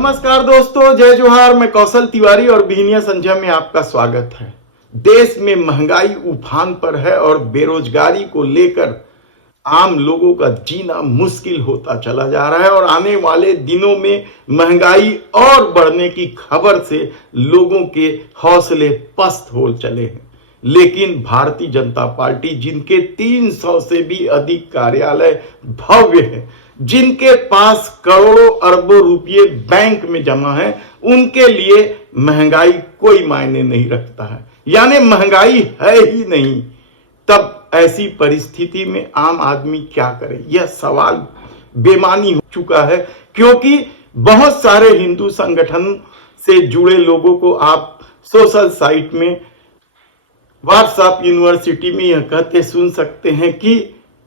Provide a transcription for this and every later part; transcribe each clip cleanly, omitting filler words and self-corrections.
नमस्कार दोस्तों, जय जोहार। मैं कौशल तिवारी और बिहनिया संध्या में आपका स्वागत है। देश में महंगाई उफान पर है और बेरोजगारी को लेकर आम लोगों का जीना मुश्किल होता चला जा रहा है और आने वाले दिनों में महंगाई और बढ़ने की खबर से लोगों के हौसले पस्त हो चले हैं। लेकिन भारतीय जनता पार्टी, जिनके 300 से भी अधिक कार्यालय भव्य हैं, जिनके पास करोड़ों अरबों रुपये बैंक में जमा है, उनके लिए महंगाई कोई मायने नहीं रखता है, यानी महंगाई है ही नहीं। तब ऐसी परिस्थिति में आम आदमी क्या करे, यह सवाल बेमानी हो चुका है। क्योंकि बहुत सारे हिंदू संगठन से जुड़े लोगों को आप सोशल साइट में, व्हाट्सएप यूनिवर्सिटी में यह कहते सुन सकते हैं कि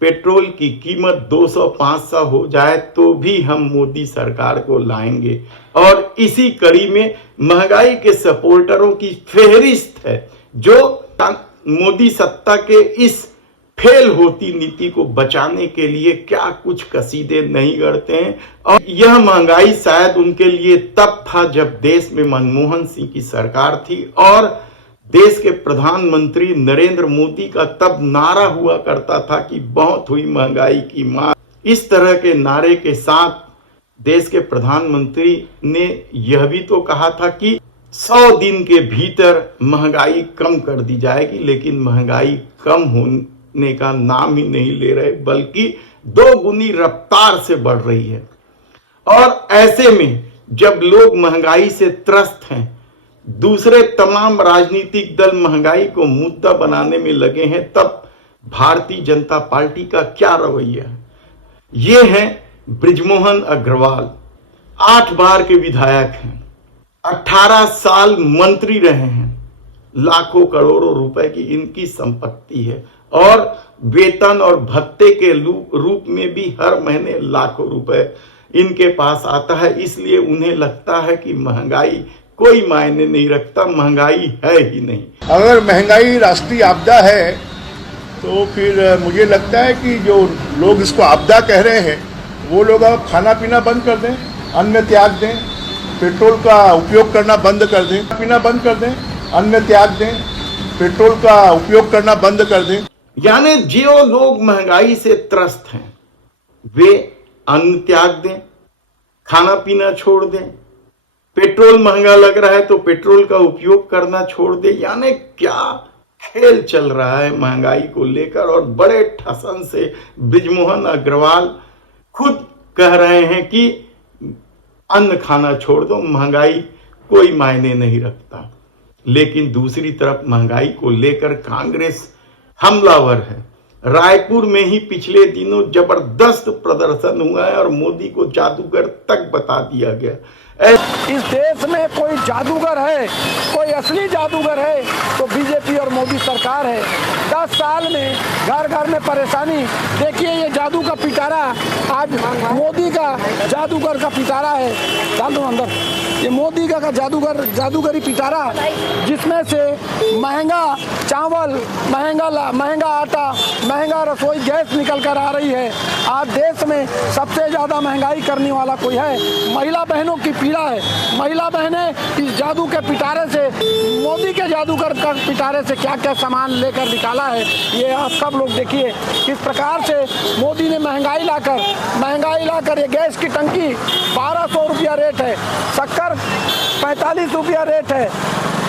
पेट्रोल की कीमत 200-500 हो जाए तो भी हम मोदी सरकार को लाएंगे। और इसी कड़ी में महंगाई के सपोर्टरों की फेहरिस्त है, जो मोदी सत्ता के इस फेल होती नीति को बचाने के लिए क्या कुछ कसीदे नहीं करते हैं। और यह महंगाई शायद उनके लिए तब था जब देश में मनमोहन सिंह की सरकार थी और देश के प्रधानमंत्री नरेंद्र मोदी का तब नारा हुआ करता था कि बहुत हुई महंगाई की मार। इस तरह के नारे के साथ देश के प्रधानमंत्री ने यह भी तो कहा था कि 100 दिन के भीतर महंगाई कम कर दी जाएगी, लेकिन महंगाई कम होने का नाम ही नहीं ले रहे, बल्कि 2 गुनी रफ्तार से बढ़ रही है। और ऐसे में जब लोग महंगाई से त्रस्त हैं, दूसरे तमाम राजनीतिक दल महंगाई को मुद्दा बनाने में लगे हैं, तब भारतीय जनता पार्टी का क्या रवैया है। ये हैं बृजमोहन अग्रवाल, 8 बार के विधायक हैं, 18 साल मंत्री रहे हैं, लाखों करोड़ों रुपए की इनकी संपत्ति है और वेतन और भत्ते के रूप में भी हर महीने लाखों रुपए इनके पास आता है। इसलिए उन्हें लगता है कि महंगाई कोई मायने नहीं रखता, महंगाई है ही नहीं। अगर महंगाई राष्ट्रीय आपदा है तो फिर मुझे लगता है कि जो लोग इसको आपदा कह रहे हैं वो लोग अब खाना पीना बंद कर दें, अन्न त्याग दें, पेट्रोल का उपयोग करना बंद कर दें, पीना बंद कर दें, अन्न त्याग दें, पेट्रोल का उपयोग करना बंद कर दें। यानी जो लोग महंगाई से त्रस्त हैं वे अन्न त्याग दें, खाना पीना छोड़ दें, पेट्रोल महंगा लग रहा है तो पेट्रोल का उपयोग करना छोड़ दे। यानी क्या खेल चल रहा है महंगाई को लेकर। और बड़े ठसन से बृजमोहन अग्रवाल खुद कह रहे हैं कि अन्न खाना छोड़ दो, महंगाई कोई मायने नहीं रखता। लेकिन दूसरी तरफ महंगाई को लेकर कांग्रेस हमलावर है। रायपुर में ही पिछले दिनों जबरदस्त प्रदर्शन हुआ है और मोदी को जादूगर तक बता दिया गया। इस देश में कोई जादूगर है, कोई असली जादूगर है तो बीजेपी और मोदी सरकार है। 10 साल में घर घर में परेशानी। देखिए ये जादू का पिटारा आज मोदी का जादूगर का पिटारा है। डाल दो अंदर। ये मोदी का जादूगरी पिटारा, जिसमें से महंगा चावल, महंगा आटा, महंगा रसोई गैस निकल कर आ रही है। आज देश में सबसे ज़्यादा महंगाई करने वाला कोई है, महिला बहनों की पीड़ा है। महिला बहनें इस जादू के पिटारे से, मोदी के जादूगर का पिटारे से क्या क्या सामान लेकर निकाला है, ये आप सब लोग देखिए। किस प्रकार से मोदी ने महंगाई लाकर ये गैस की टंकी 1200 रुपया रेट है, शक्कर 45 रुपया रेट है,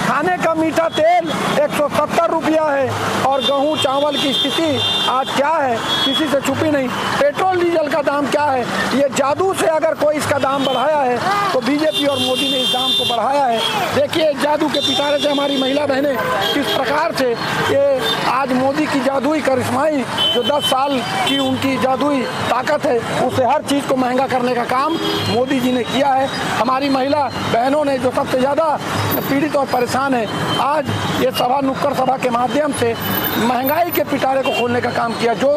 खाने का मीठा तेल 170 रुपया है और गेहूँ चावल की स्थिति आज क्या है, किसी से छुपी नहीं। पेट्रोल डीजल का दाम क्या है, ये जादू से अगर कोई इसका दाम बढ़ाया है तो बीजेपी और मोदी ने इस दाम को बढ़ाया है। देखिए जादू के पिटारे से हमारी महिला बहनें किस प्रकार से ये आज मोदी की जादुई करिश्माई, जो 10 साल की उनकी जादुई ताकत है, उससे हर चीज़ को महंगा करने का काम मोदी जी ने किया है। हमारी महिला बहनों ने जो सबसे ज़्यादा पीड़ित और परेशान है, आज ये सभा, नुक्कड़ सभा के माध्यम से महंगाई के पिटारे को खोलने का काम किया, जो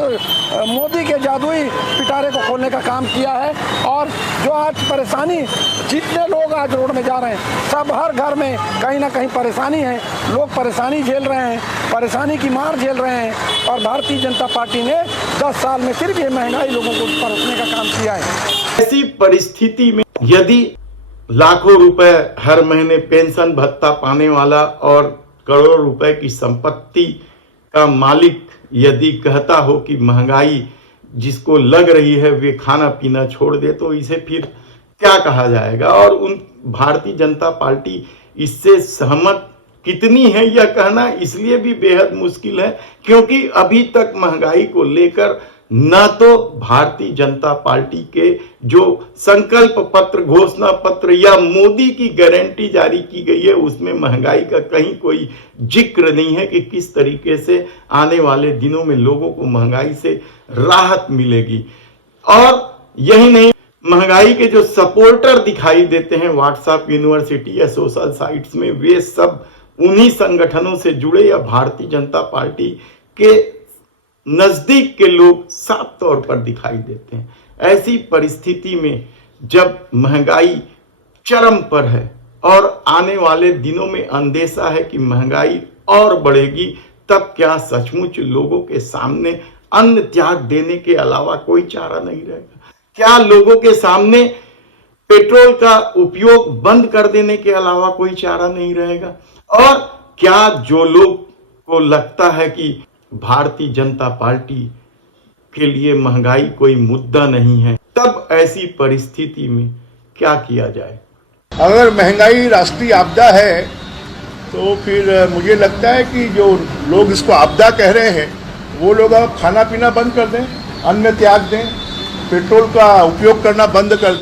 मोदी के जादुई पिटारे को खोलने का काम किया है। और जो आज परेशानी, जितने लोग आज रोड में जा रहे हैं, सब हर घर में कहीं ना कहीं परेशानी है, लोग परेशानी झेल रहे हैं, परेशानी की मार झेल रहे हैं। और भारतीय जनता पार्टी ने 10 साल में सिर्फ ये महंगाई लोगों को परसने का काम किया है। ऐसी परिस्थिति में यदि लाखों रुपए हर महीने पेंशन भत्ता पाने वाला और करोड़ों रुपए की संपत्ति का मालिक यदि कहता हो कि महंगाई जिसको लग रही है वे खाना पीना छोड़ दे, तो इसे फिर क्या कहा जाएगा। और उन भारतीय जनता पार्टी इससे सहमत कितनी है यह कहना इसलिए भी बेहद मुश्किल है क्योंकि अभी तक महंगाई को लेकर न तो भारतीय जनता पार्टी के जो संकल्प पत्र, घोषणा पत्र या मोदी की गारंटी जारी की गई है उसमें महंगाई का कहीं कोई जिक्र नहीं है कि किस तरीके से आने वाले दिनों में लोगों को महंगाई से राहत मिलेगी। और यही नहीं, महंगाई के जो सपोर्टर दिखाई देते हैं व्हाट्सएप, यूनिवर्सिटी या सोशल साइट्स में, वे सब उन्हीं संगठनों से जुड़े या भारतीय जनता पार्टी के नजदीक के लोग साफ तौर पर दिखाई देते हैं। ऐसी परिस्थिति में जब महंगाई चरम पर है और आने वाले दिनों में अंदेशा है कि महंगाई और बढ़ेगी, तब क्या सचमुच लोगों के सामने अन्न त्याग देने के अलावा कोई चारा नहीं रहेगा? क्या लोगों के सामने पेट्रोल का उपयोग बंद कर देने के अलावा कोई चारा नहीं रहेगा? और क्या जो लोग को लगता है कि भारतीय जनता पार्टी के लिए महंगाई कोई मुद्दा नहीं है, तब ऐसी परिस्थिति में क्या किया जाए? अगर महंगाई राष्ट्रीय आपदा है तो फिर मुझे लगता है कि जो लोग इसको आपदा कह रहे हैं वो लोग अब खाना पीना बंद कर दें, अन्न त्याग दें, पेट्रोल का उपयोग करना बंद कर दें।